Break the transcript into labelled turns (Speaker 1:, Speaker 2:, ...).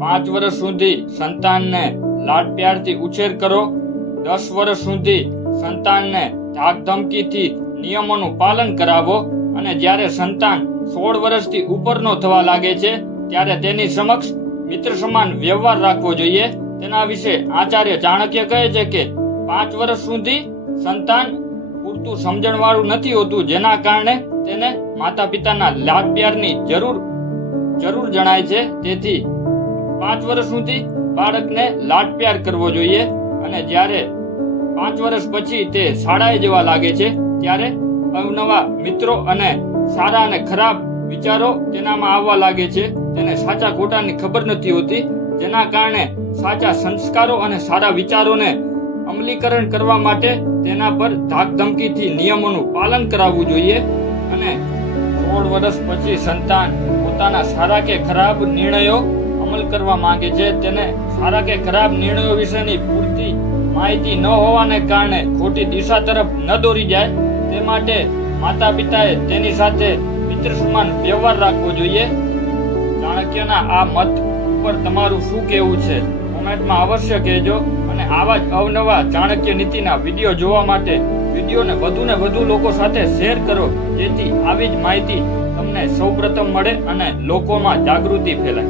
Speaker 1: પાંચ વર્ષ સુધી સંતાનને લાડ પ્યારથી ઉછેર કરો. દસ વર્ષ સુધી સંતાનને ધાકધમકીથી નિયમોનું પાલન કરાવો અને જ્યારે સંતાન સોળ વર્ષથી ઉપરનો થવા લાગે છે, ત્યારે તેની સમક્ષ મિત્ર સમાન વ્યવહાર રાખવો જોઈએ. તેના વિશે આચાર્ય ચાણક્ય કહે છે કે પાંચ વર્ષ સુધી સંતાન પૂરતું સમજણવાળું નથી હોતું, જેના કારણે તેને માતા પિતાના લાડ પ્યારની જરૂર જરૂર જણાય છે. તેથી પાંચ વર્ષ સુધી બાળકને લાડ પ્યાર કરવો જોઈએ અને જ્યારે પાંચ વર્ષ પછી તે શાળાએ જવા લાગે છે, ત્યારે અવનવા મિત્રો અને સારા અને ખરાબ વિચારો તેનામાં આવવા લાગે છે. તેને સાચા ખોટાની ખબર નથી હોતી. જેના કારણે સાચા સંસ્કારો અને સારા વિચારોને અમલીકરણ કરવા માટે તેના પર ધાકધમકીથી નિયમોનું પાલન કરાવવું જોઈએ અને સોળ વર્ષ પછી સંતાન પોતાના સારા કે ખરાબ નિર્ણયો અમલ કરવા માંગે છે, તેને સારા કે ખરાબ નિર્ણયો વિશેની પૂરતી માહિતી ન હોવાને કારણે ખોટી દિશા તરફ ન દોરી જાય. તે માટે માતા પિતાએ તેની સાથે મિત્ર સમાન વ્યવહાર રાખવો જોઈએ. ચાણક્યના આ મત ઉપર તમારું શું કહેવું છે? કોમેન્ટમાં અવશ્ય કહેજો અને આવા જ અવનવા ચાણક્ય નીતિના વીડિયો જોવા માટે વિડીયોને વધુ ને વધુ લોકો સાથે શેર કરો, જેથી આવી જ માહિતી તમને સૌપ્રથમ મળે અને લોકોમાં જાગૃતિ ફેલાય.